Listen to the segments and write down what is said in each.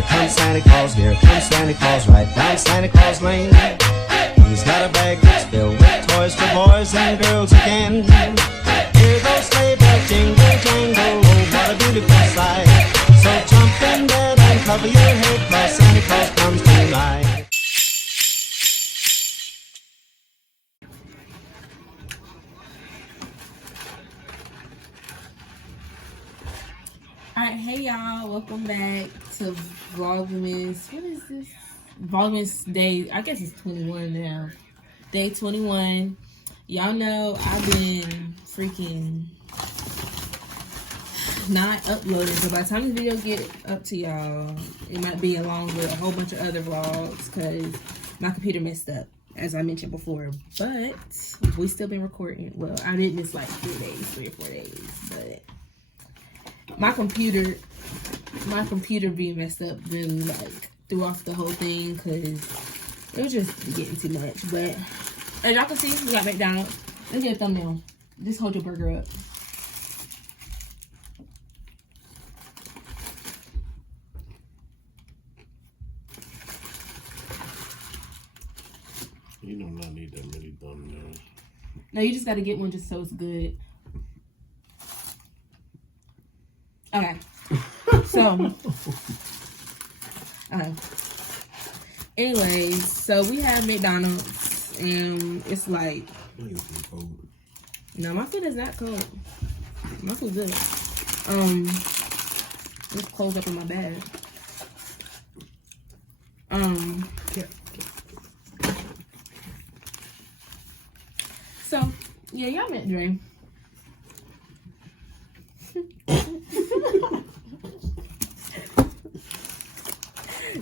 Here comes Santa Claus, here comes Santa Claus, right down Santa Claus Lane. He's got a bag that's filled with toys for boys and girls again. Hear those sleigh bells jingle, jangle, oh what a beautiful sight. So jump in bed and cover your head, 'cause Santa Claus comes tonight. Alright, hey y'all, welcome back to Vlogmas. What is this? Vlogmas day, I guess it's 21 now. Day 21. Y'all know I've been freaking not uploading, so by the time this video get up to y'all, it might be along with a whole bunch of other vlogs because my computer messed up, as I mentioned before. But we still been recording. Well, I did miss like 3 or 4 days, but my computer being messed up really like threw off the whole thing because it was just getting too much. But as y'all can see, we got McDonald's. Let's get a thumbnail. Just hold your burger up. You do not need that many thumbnails. No, you just got to get one just so it's good. Okay. So, anyways, so we have McDonald's, and it's like, no, my food is not cold. My food's good. It's closed up in my bag. So, yeah, y'all met Dre.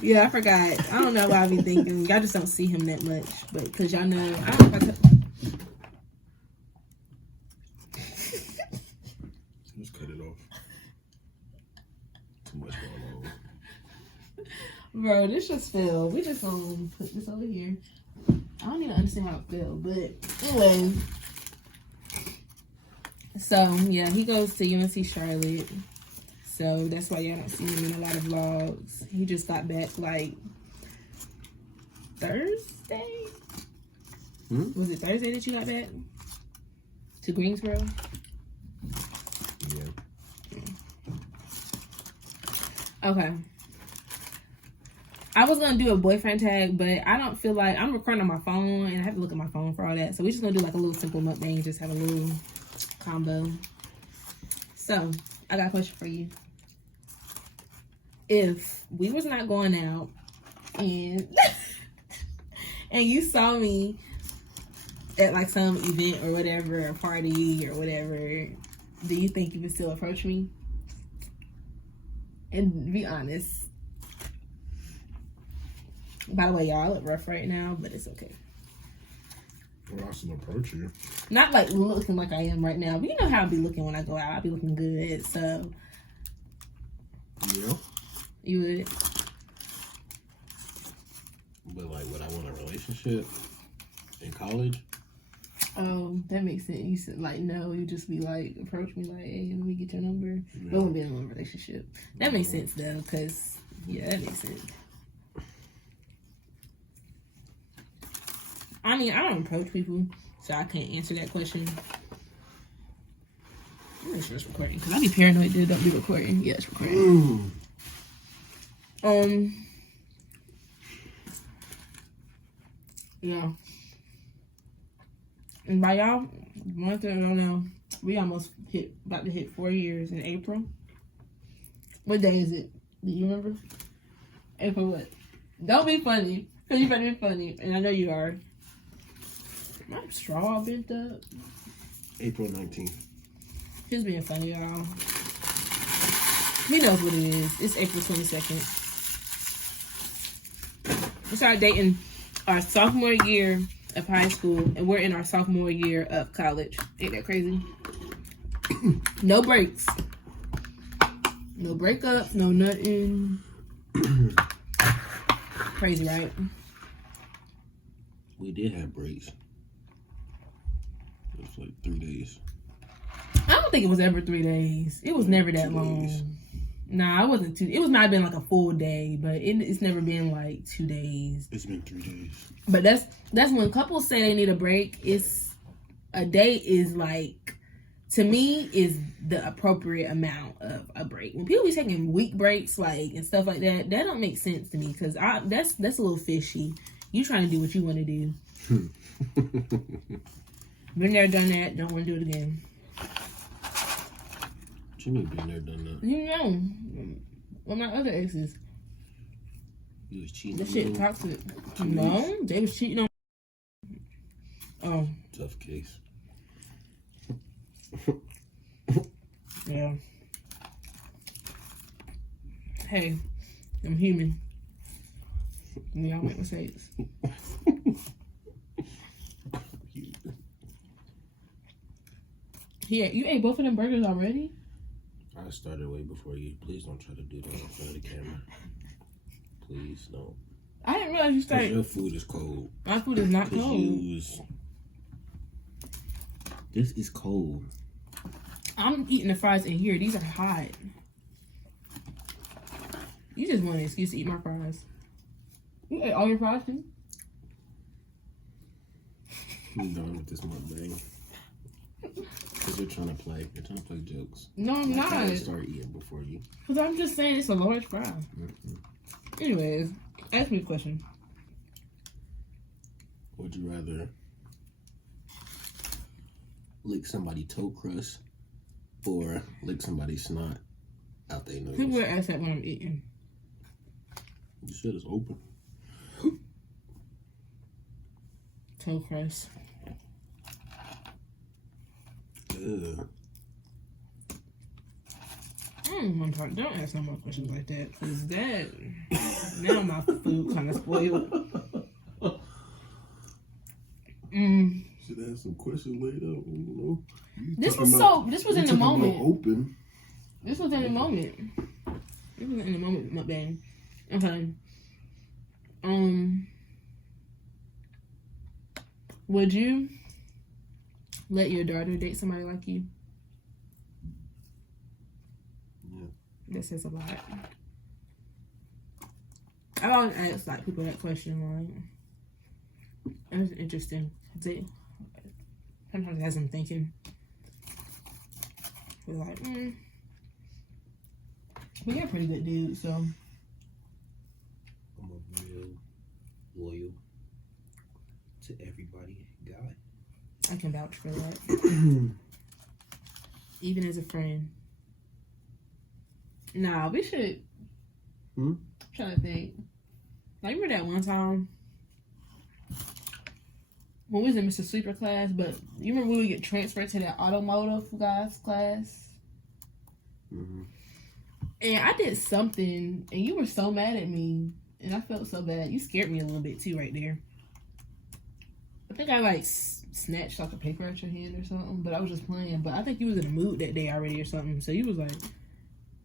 Yeah, I forgot. I don't know why I be thinking. Y'all just don't see him that much. But because y'all know, I don't know if Just cut it off. Too much going on. Bro, this just fell. We just gonna put this over here. I don't even understand how it fell. But anyway. So, yeah, he goes to UNC Charlotte. So that's why y'all don't see him in a lot of vlogs. He just got back like Thursday? Was it Thursday that you got back? To Greensboro? Yeah. Okay. I was gonna do a boyfriend tag, but I don't feel like I'm recording on my phone and I have to look at my phone for all that. So we're just gonna do like a little simple mukbang, just have a little combo. So I got a question for you. If we was not going out and and you saw me at like some event or whatever, a party or whatever, do you think you would still approach me? And be honest. By the way, y'all, I look rough right now, but it's okay. Well, I still approach you. Not like looking like I am right now, but you know how I be looking when I go out. I be looking good, so. Yeah. You would? But like, would I want a relationship in college? Oh, that makes sense. You said like no, you just be like approach me like, hey, let me get your number. Yeah. But it wouldn't be in a relationship. That makes sense though, cause yeah, that makes sense. I mean, I don't approach people, so I can't answer that question. I'm not sure it's recording, cause I be paranoid that it don't be recording. Yeah, it's recording. Yeah. And by y'all, one thing I don't know, we almost about to hit 4 years in April. What day is it? Do you remember? April what? Don't be funny, cause you better be funny, and I know you are. My straw all bent up. April 19th. He's being funny, y'all. He knows what it is. It's April 22nd. We started dating our sophomore year of high school, and we're in our sophomore year of college. Ain't that crazy? No breaks. No breakups, no nothing. Crazy, right? We did have breaks. It was like 3 days. I don't think it was ever 3 days. It was never that 2 long. days. Nah, it wasn't 2. It might have been like a full day, but it's never been like 2 days. It's been 3 days. But that's when couples say they need a break. A day is like, to me, is the appropriate amount of a break. When people be taking week breaks, like, and stuff like that, that don't make sense to me, because that's a little fishy. You trying to do what you want to do. Been there, done that. Don't want to do it again. What you mean been there, done that? You know, with my other exes, You was cheating. this shit toxic. No, they was cheating on. Oh, Tough case. yeah. Hey, I'm human. We all make mistakes. Yeah, you ate both of them burgers already? I started way before you. Please don't try to do that in front of the camera. Please don't. I didn't realize you started. Your food is cold. My food is not cold. This is cold. I'm eating the fries in here. These are hot. You just want an excuse to eat my fries. You ate all your fries too? I'm done with this mukbang. Because you're trying to play. You're trying to play jokes. No, I'm not. I start eating before you. Because I'm just saying it's a large fry. Mm-hmm. Anyways, ask me a question. Would you rather lick somebody's toe crust or lick somebody's snot out their nose? People ask that when I'm eating. You said it's open. Toe crust. Ugh. I'm sorry. Don't ask no more questions like that. Because that, now my food kind of spoiled. Should have some questions later. You know. This was in the moment. Open. This was in the moment. This was in the moment, mukbang. Okay. Would you let your daughter date somebody like you? Yeah. That says a lot. I always ask like people that question, like, it's interesting. Sometimes it has them thinking. We're like, we got pretty good dudes, so. I'm a real loyal to everybody guy. I can vouch for that. Even as a friend. Nah, we should. I'm trying to think. Like, remember that one time when we was in Mr. Sweeper class, but you remember we would get transferred to that automotive guys class? Mm-hmm. And I did something, and you were so mad at me, and I felt so bad. You scared me a little bit too, right there. I think I like snatched like a paper out your hand or something, but I was just playing. But I think you was in a mood that day already or something. So you was like,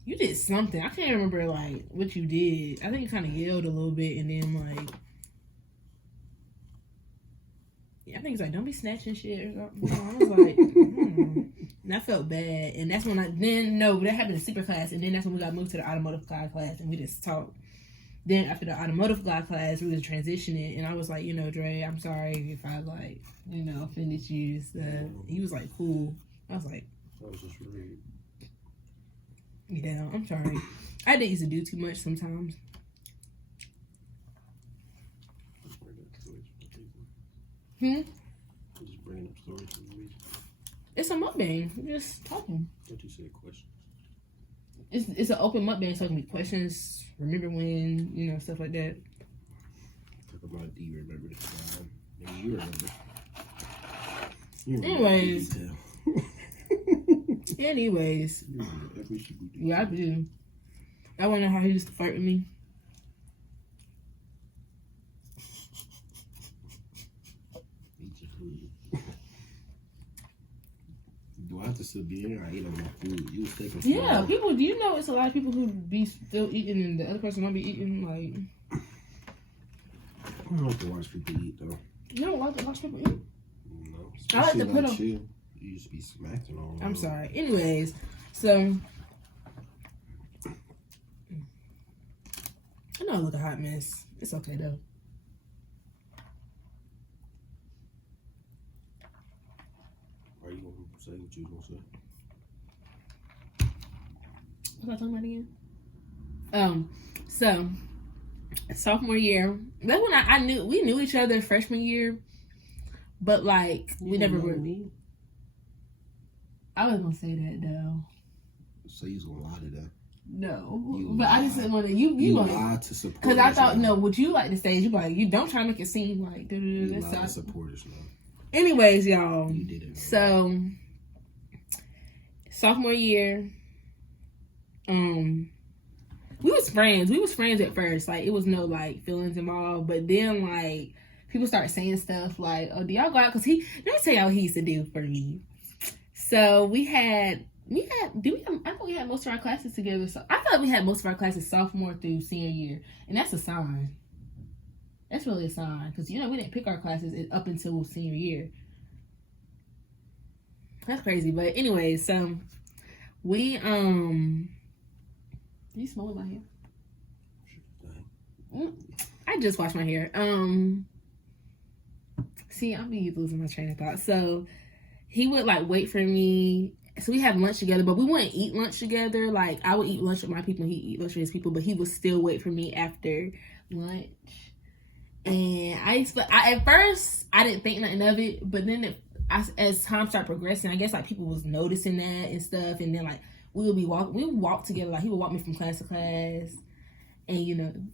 you did something. I can't remember like what you did. I think you kind of yelled a little bit, and then like, yeah, I think it's like, don't be snatching shit or something. So I was like, and I felt bad. And that's when that happened in super class, and then that's when we got moved to the automotive class, and we just talked. Then after the automotive class, we was transitioning, and I was like, Dre, I'm sorry if I like, offended you. So he was like, cool. I was like, that was just rude. Yeah, I'm sorry. I didn't used to do too much sometimes. Just bringing up stories for the reason. It's a mukbang. We're just talking. What you said, questions? It's an open mukbang, so it can be questions, remember when, stuff like that. Talk about, do you remember this time? Maybe you remember. Anyways. Anyways. You remember every single detail. Yeah, I do. I want to know how he used to flirt with me. Eat your food. Do I have to still be here? I ate all my food. You was taking food. Yeah, people, do you know it's a lot of people who be still eating and the other person don't be eating, like... I don't like to watch people eat, though. You don't like to watch people eat? No. I like to put them... You used to be smacking all I'm over. sorry. Anyways, so... know I look a hot mess. It's okay though. Are you gonna say what you gonna say? What was I talking about again? So sophomore year, that's when we knew each other freshman year, but like we never were. Me? I was gonna say that though. So you was gonna lie to that? No, You but I just didn't want to. You lied to support. Because I thought, no, would you like the stage? You like, you don't try to make it seem like. You lied to supporters, no. Anyways, y'all. You did it. So sophomore year, we was friends. We was friends at first. Like, it was no like feelings involved. But then like people start saying stuff like, "Oh, do y'all go out?" Because let me tell y'all what he used to do for me. So I thought we had most of our classes together. So I thought we had most of our classes sophomore through senior year, and that's a sign. That's really a sign, because we didn't pick our classes up until senior year. That's crazy, but anyway, so we you smelling my hair? I just washed my hair. See, I'm losing my train of thought. So he would like wait for me. So we have lunch together, but we wouldn't eat lunch together. Like, I would eat lunch with my people and he'd eat lunch with his people, but he would still wait for me after lunch. And at first I didn't think nothing of it, but then as time started progressing, I guess like people was noticing that and stuff. And then like we would walk together. Like, he would walk me from class to class, and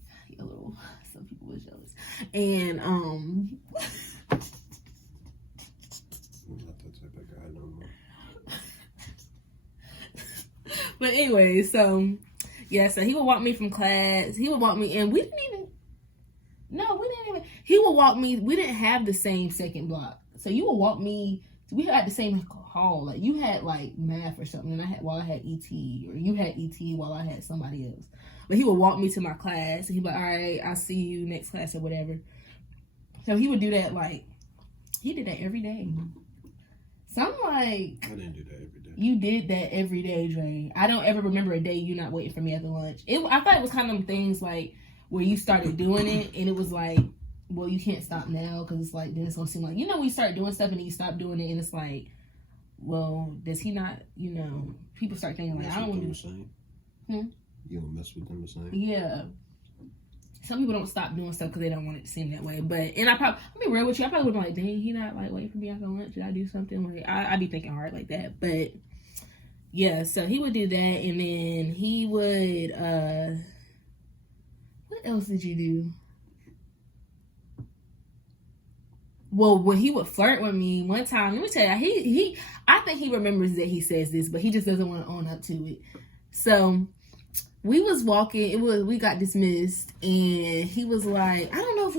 some people was jealous. And I'm not that type of guy no more. But anyway, so yeah, so he would walk me from class. He would walk me, and he would walk me. We didn't have the same second block, so you would walk me. We had the same hall. Like, you had like math or something, and I had ET, or you had ET while I had somebody else. But he would walk me to my class, and he'd be like, "All right, I'll see you next class," or whatever. So he would do that. Like, he did that every day. So I'm like, I didn't do that every day. You did that every day, Dre. I don't ever remember a day you not waiting for me at the lunch. I thought it was kind of things like where you started doing it, and it was like, well, you can't stop now, because it's like, then it's gonna seem like, when you start doing stuff and then you stop doing it, and it's like, well, does he not? People start thinking like, I don't want to do the same. You don't mess with them the same. Yeah. Some people don't stop doing stuff because they don't want it to seem that way. I'll be real with you. I probably would be like, dang, he not like waiting for me after lunch. Did I do something? Like, I'd be thinking hard like that. But yeah, so he would do that, and then he would what else did you do? Well, when he would flirt with me one time, let me tell you, I think he remembers that he says this, but he just doesn't want to own up to it. So we was walking, we got dismissed, and he was like, I don't know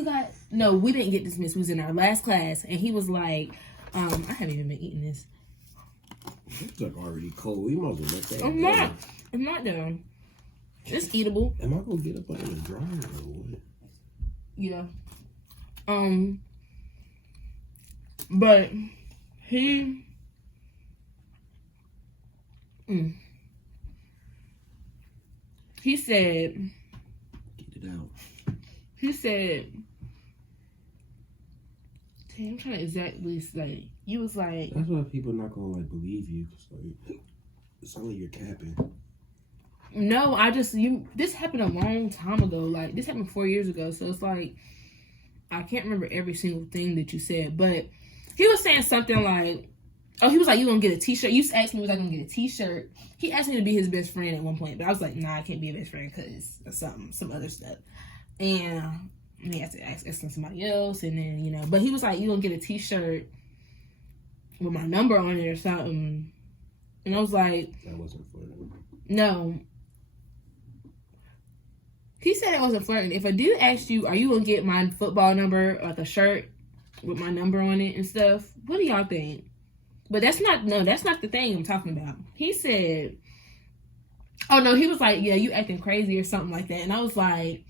if we didn't get dismissed. We was in our last class, and he was like, I haven't even been eating this. It's like already cold. You might as well let that. I'm not done. It's eatable. Am I gonna get up under the dryer or what? Yeah. But he said, get it out. He said, I'm trying to exactly say. You was like, that's why people not gonna like believe you, cause like it's only you're capping. No, this happened a long time ago. Like, this happened 4 years ago. So it's like, I can't remember every single thing that you said, but he was saying something like, he was like, you gonna get a t-shirt? You asked me, was I gonna get a t-shirt? He asked me to be his best friend at one point, but I was like, nah, I can't be a best friend because of some other stuff. And he had to ask somebody else, and then, but he was like, you gonna get a t-shirt with my number on it or something. And I was like, that wasn't flirting. No. He said it wasn't flirting. If a dude asked you, are you gonna get my football number, like a shirt with my number on it and stuff, what do y'all think? But that's not the thing I'm talking about. He said, oh no, he was like, yeah, you acting crazy or something like that. And I was like,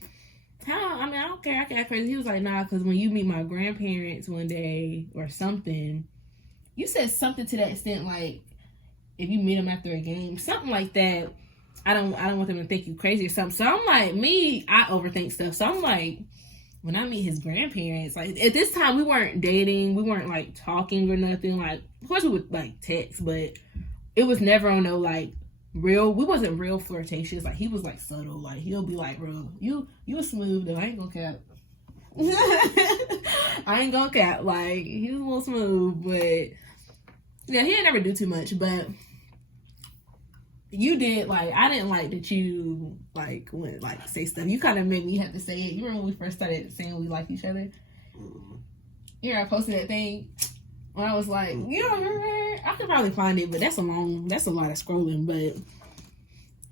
how? I mean, I don't care, I can act crazy. He was like, nah, because when you meet my grandparents one day or something, you said something to that extent, like, if you meet them after a game, something like that. I don't want them to think you crazy or something. So I'm like, I overthink stuff. So I'm like, when I meet his grandparents, like at this time we weren't dating, we weren't like talking or nothing. Like, of course we would like text, but it was never on no like real. We wasn't real flirtatious. Like he was like subtle. Like he'll be like, bro, you a smooth though. I ain't gonna cap. I ain't gonna cap. Like he was a little smooth, but yeah, he didn't ever do too much. But you did like I didn't like that you like went like say stuff. You kind of made me have to say it. You remember when we first started saying we like each other? You know, I posted that thing when I was like, you don't remember? I could probably find it, but that's a lot of scrolling. But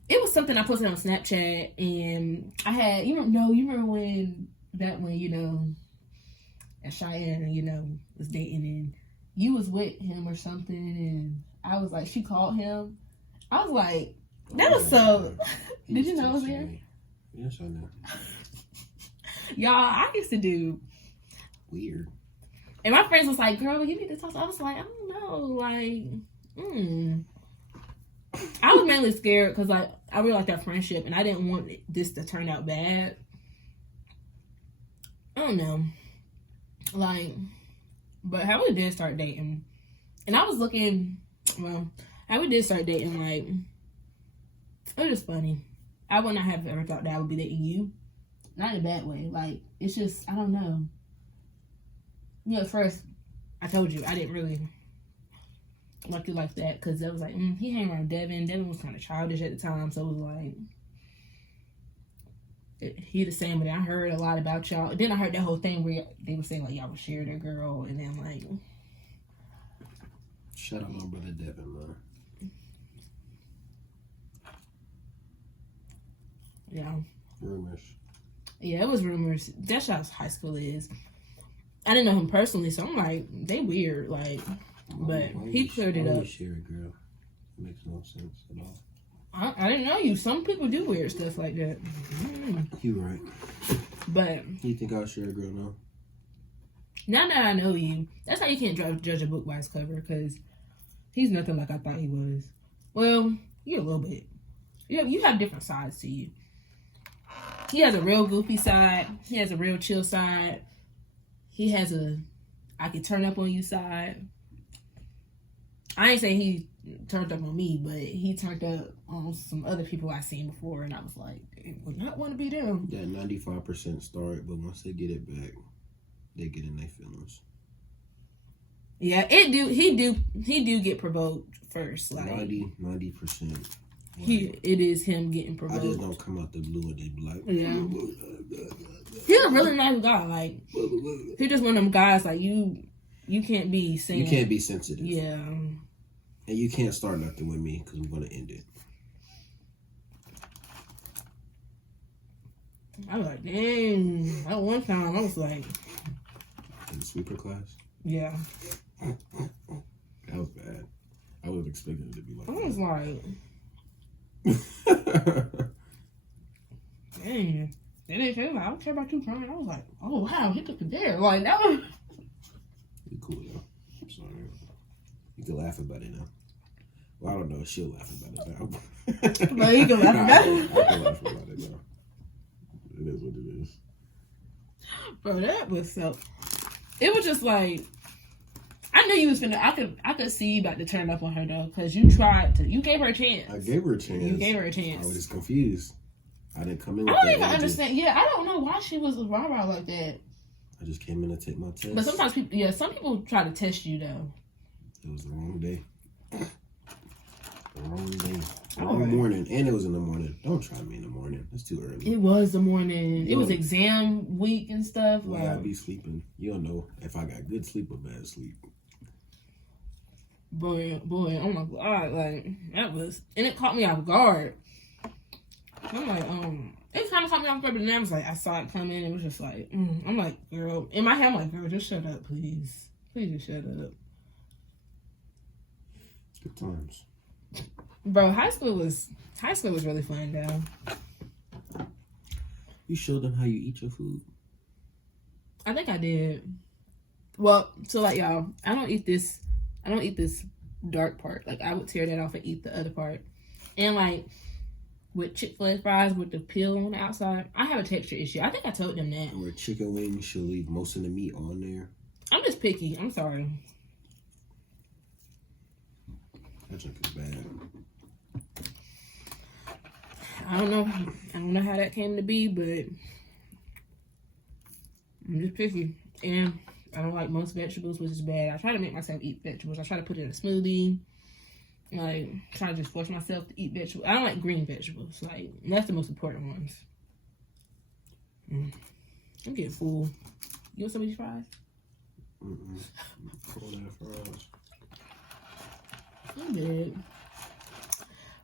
it was something I posted on Snapchat, and I had you remember when you know, and Cheyenne was dating, and you was with him or something, and I was like, she called him. I was like, that was so. Did you know I was there? Yes, I know. Y'all, I used to do weird. And my friends was like, girl, you need to talk. I was like, I don't know. Like, I was mainly scared because like, I really liked our friendship and I didn't want this to turn out bad. I don't know. Like, but how we did start dating. And I was looking, how we did start dating, like, it was just funny. I would not have ever thought that I would be dating you. Not in a bad way. Like, it's just, I don't know. You know, at first, I told you, I didn't really like you like that. Because it was like, he hang around Devin. Devin was kind of childish at the time. So it was like, he the same. But I heard a lot about y'all. Then I heard that whole thing where they were saying, like, y'all would share their girl. And then, like... Shout out my brother Devin, man. Yeah. Rumors. Yeah, it was rumors. That's how high school is. I didn't know him personally, so I'm like, they weird, like, but he cleared it up. Share a girl. It makes no sense at all. I didn't know you. Some people do weird stuff like that. You right. But you think I'll share a girl now? Now that I know you, that's how you can't judge a book by its cover, because he's nothing like I thought he was. Well, you're a little bit. You have different sides to you. He has a real goofy side. He has a real chill side. He has I can turn up on you side. I ain't saying he turned up on me, but he turned up on some other people I seen before, and I was like, I would not want to be them. That 95% start, but once they get it back, they get in their feelings. Yeah, he do get provoked first. Like 90%. It is him getting provoked. I just don't come out the blue and they be like, yeah. He's a really nice guy. Like, he's just one of them guys, like, you can't be saying... You can't be sensitive. Yeah. And you can't start nothing with me, because we're going to end it. I was like, dang. That one time, I was like... In the sweeper class? Yeah. That was bad. I was expecting it to be like I was like... Dang. They didn't care. Like, I don't care about you crying. I was like, oh wow, he took it there. Like that was. You cool though. I'm sorry. You can laugh about it now. Well, I don't know. She'll laugh about it now. But you can laugh about it. I can laugh about it now. It is what it is. Bro, that was so. It was just like. I knew you was gonna. I could see you about to turn up on her though, because you tried to. You gave her a chance. I gave her a chance. You gave her a chance. I was just confused. I didn't come in with I don't that even energy. understand. Yeah, I don't know why she was rah-rah like that. I just came in to take my test. But sometimes people, some people try to test you though. It was the wrong day. The wrong day. Wrong morning. And it was in the morning. Don't try me in the morning. It's too early. It was the morning. It was exam week and stuff. Well, I'd be sleeping. You don't know if I got good sleep or bad sleep. Boy, oh my God, like, that was, and it caught me off guard. I'm like, it kind of caught me off guard, but then I was like, I saw it coming, it was just like, I'm like, girl, in my head, I'm like, girl, just shut up, please. Please just shut up. Good times. Bro, high school was really fun, though. You showed them how you eat your food? I think I did. Well, so like, y'all, I don't eat this dark part. Like, I would tear that off and eat the other part. And like, with Chick-fil-A fries with the peel on the outside. I have a texture issue. I think I told them that. Or chicken wings, she'll leave most of the meat on there. I'm just picky. I'm sorry. That junk is bad. I don't know how that came to be, but I'm just picky. And I don't like most vegetables, which is bad. I try to make myself eat vegetables. I try to put it in a smoothie. Like, try to just force myself to eat vegetables. I don't like green vegetables. Like, that's the most important ones. I'm getting full. You want some of these fries? Cold ass fries. I'm good.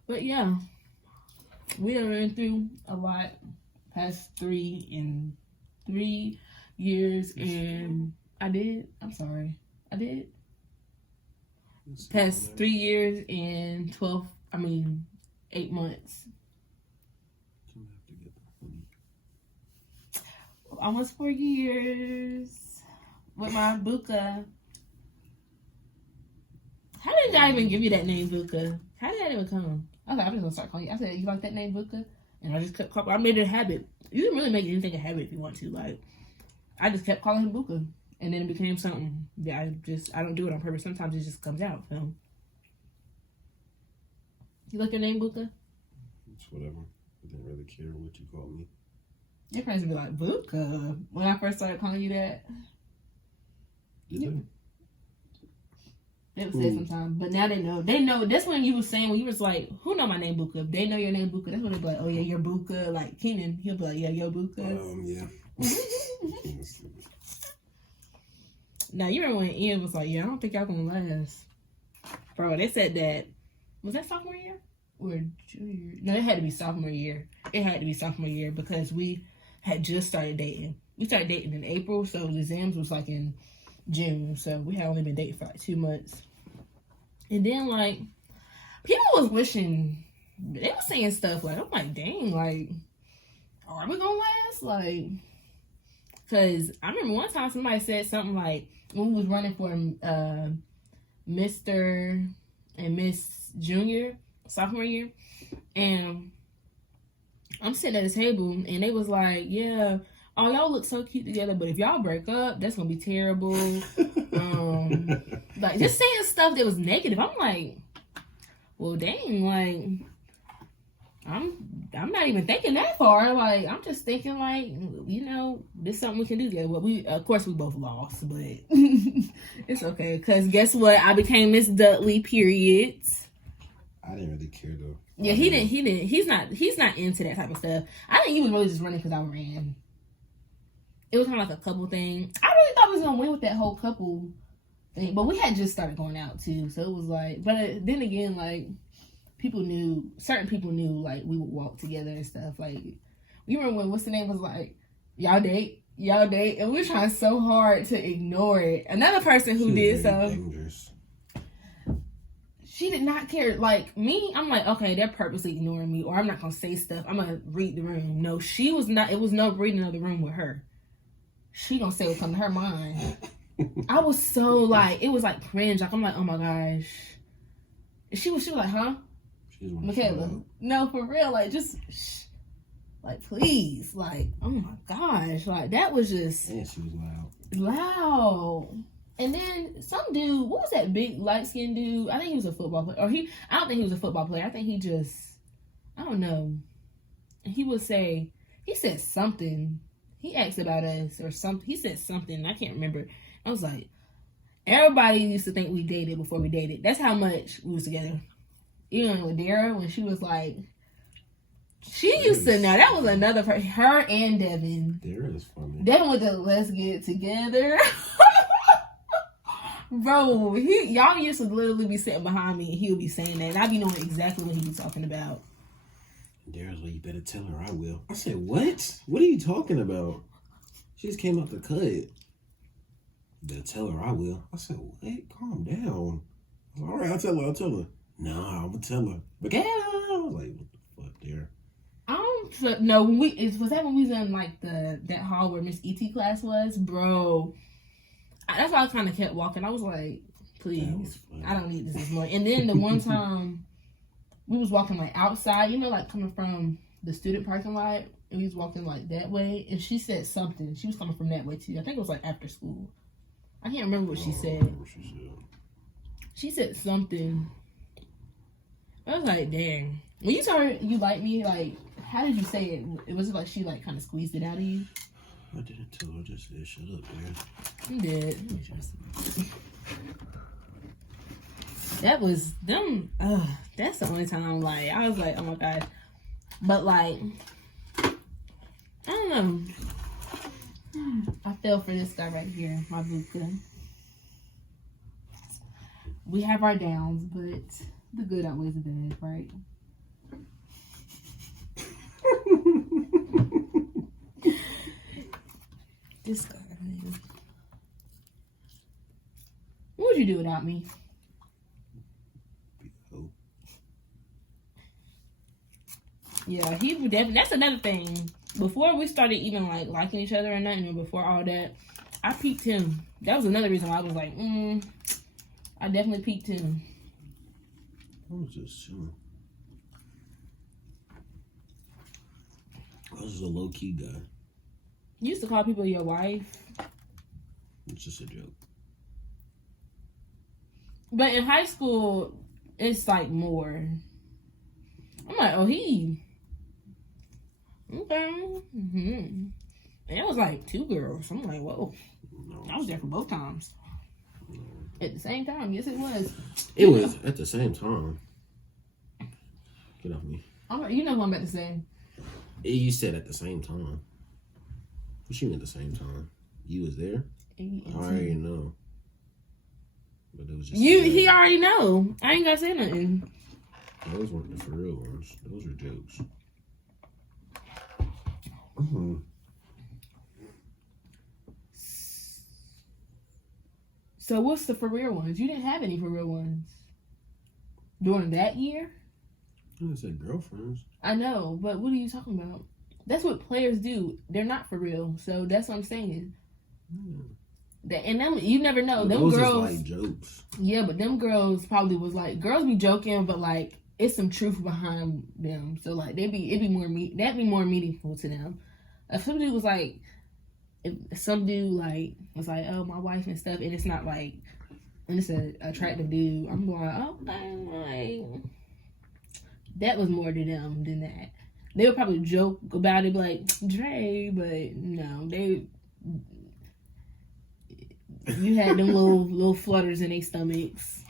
But yeah, we done ran through a lot past 3 years, and I did. Past 3 years and 8 months. Almost 4 years with my Buka. How did I even give you that name, Buka? How did that even come? I was like, I'm just gonna start calling you. I said, you like that name, Buka? And I just kept calling. I made it a habit. You can really make anything a habit if you want to. Like, I just kept calling him Buka. And then it became something that I don't do it on purpose. Sometimes it just comes out. So, you like your name, Buka? It's whatever. I didn't really care what you called me. Your friends would be like, Buka. When I first started calling you that. Did they? They would say sometimes. But now they know. They know. That's when you was saying, when you was like, who know my name, Buka? If they know your name, Buka, that's when they be like, oh yeah, you're Buka. Like Kenan, he'll be like, yeah, yo, Buka. Yeah. Now, you remember when Ian was like, yeah, I don't think y'all gonna last. Bro, they said that. Was that sophomore year? Or junior year? No, it had to be sophomore year. It had to be sophomore year because we had just started dating. We started dating in April, so the exams was like in June. So we had only been dating for like 2 months. And then, like, people was wishing, they were saying stuff like, I'm like, dang, like, are we gonna last? Like, because I remember one time somebody said something like, when we was running for Mr. and Miss Junior, sophomore year, and I'm sitting at the table, and they was like, yeah, oh, y'all look so cute together, but if y'all break up, that's gonna be terrible. Like, just saying stuff that was negative. I'm like, well, dang, like, I'm not even thinking that far. Like, I'm just thinking, like, you know, this is something we can do together. Well, of course, we both lost, but it's okay. Because guess what? I became Miss Dudley, period. I didn't really care, though. Yeah, he didn't. He's not into that type of stuff. I think he was really just running because I ran. It was kind of like a couple thing. I really thought we was going to win with that whole couple thing. But we had just started going out, too. So it was like, but then again, like, certain people knew, like, we would walk together and stuff. Like, you remember when, what's the name, was like, y'all date, and we were trying so hard to ignore it. Another person who did so, dangerous. She did not care. Like, me, I'm like, okay, they're purposely ignoring me, or I'm not gonna say stuff. I'm gonna read the room. No, she was not. It was no reading of the room with her. She gonna say what come to her mind. I was so, like, it was like cringe. Like, I'm like, oh my gosh. She was like, huh? Michaela, no, for real, like, just, like, please, like, oh my gosh, like, that was just, and she was loud, and then some dude, what was that big light-skinned dude? I think he was a football player, I don't think he was a football player, I think he just, I don't know, he said something, he asked about us, or something, he said something, I can't remember, I was like, everybody used to think we dated before we dated, that's how much we was together. Even with Dara, when she was like, she used to know. That was another person. Her and Devin. Dara is funny. Devin with the let's get together. Bro, y'all used to literally be sitting behind me and he would be saying that. And I'd be knowing exactly what he was talking about. Dara's like, you better tell her I will. I said, what? What are you talking about? She just came out the cut. You better tell her I will. I said, what? Calm down. I was like, all right, I'll tell her. No, I'm gonna tell her. But I was like, what the fuck, there? No, was that when we was in like that hall where Miss E.T. class was, bro? That's why I kind of kept walking. I was like, please, I don't need this more. And then the one time, we was walking like outside, you know, like coming from the student parking lot, and we was walking like that way, and she said something. She was coming from that way too. I think it was like after school. I can't remember what she said. She said something. I was like, dang. When you told her you like me, like, how did you say it? It was like she like kind of squeezed it out of you. I didn't tell her. I just said, shut up, man. You did. That was them. That's the only time like I was like, oh my god. But like, I don't know. I fell for this guy right here, my Buka. We have our downs, but the good outweighs the bad, right? This guy, man. What would you do without me? Yeah, he would definitely. That's another thing. Before we started even like liking each other or nothing, and before all that, I peaked him. That was another reason why I was like, I definitely peaked him. I was just chilling. I was just a low key guy. You used to call people your wife. It's just a joke. But in high school, it's like more. I'm like, oh, he. Okay. And it was like 2 girls. I'm like, whoa. No, I was there for both times. No. At the same time, yes, it was. It was at the same time. Get off me. You know what I'm about to say. You said at the same time. What you mean at the same time? You was there? I already know. But it was just He already know. I ain't gotta say nothing. Those weren't the for real ones. Those were jokes. So what's the for real ones? You didn't have any for real ones during that year. I said girlfriends. I know, but what are you talking about? That's what players do. They're not for real. So that's what I'm saying. And them, you never know. Them those girls, is like jokes. Yeah, but them girls probably was like, girls be joking, but like it's some truth behind them. So like that'd be more meaningful to them. If some dude was like, if some dude like was like, oh, my wife and stuff, and it's not like, and it's an attractive dude, I'm going, oh, like that was more to them than that. They would probably joke about it, like Dre, but no, you had them little flutters in their stomachs.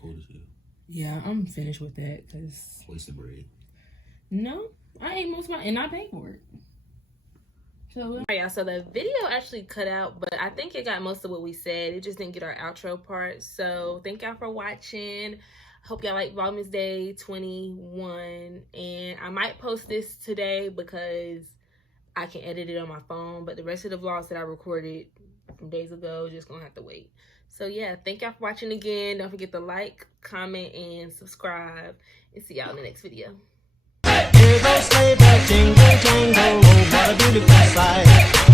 Cold as hell. Yeah, I'm finished with that because waste of bread. No, I ate most of my, and I paid for it. So, all right, y'all. So the video actually cut out, but I think it got most of what we said. It just didn't get our outro part. So thank y'all for watching. Hope y'all like Vlogmas Day 21, and I might post this today because I can edit it on my phone. But the rest of the vlogs that I recorded from days ago, just gonna have to wait. So yeah, thank y'all for watching again. Don't forget to like, comment, and subscribe. And see y'all in the next video. Hear those sleigh bells jingle, jangle, oh, what a beautiful sight.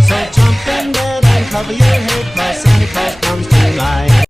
So jump in bed and cover your head, 'cause Santa Claus comes tonight.